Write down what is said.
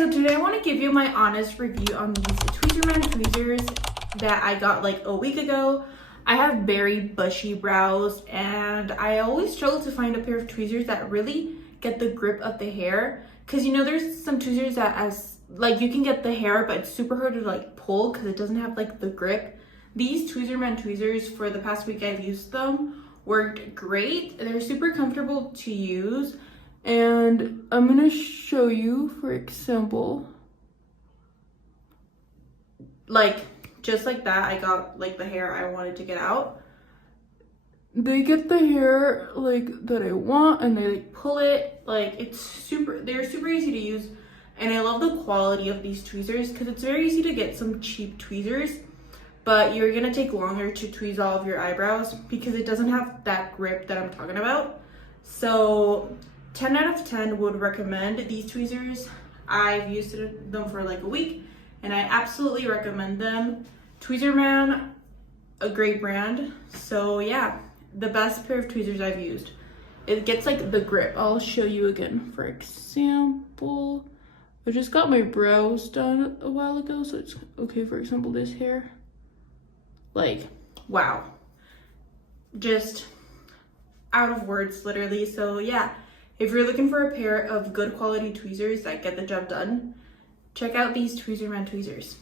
so today I want to give you my honest review on these Tweezerman tweezers that I got like a week ago. I have very bushy brows and I always struggle to find a pair of tweezers that really get the grip of the hair, because you know there's some tweezers that as like you can get the hair but it's super hard to like pull because it doesn't have like the grip. These Tweezerman tweezers, for the past week I've used them, worked great. They're super comfortable to use, and I'm gonna show you, for example, like just like that I got like the hair I wanted to get out. They get the hair like that I want and they like pull it. Like they're super easy to use, and I love the quality of these tweezers because it's very easy to get some cheap tweezers, but you're gonna take longer to tweeze all of your eyebrows because it doesn't have that grip that I'm talking about. So 10 out of 10 would recommend these tweezers. I've used them for like a week and I absolutely recommend them. Tweezerman, a great brand. So yeah, the best pair of tweezers I've used. It gets like the grip. I'll show you again. For example, I just got my brows done a while ago, so it's okay. For example, this hair, like wow, just out of words literally. So yeah, if you're looking for a pair of good quality tweezers that get the job done, check out these Tweezerman tweezers.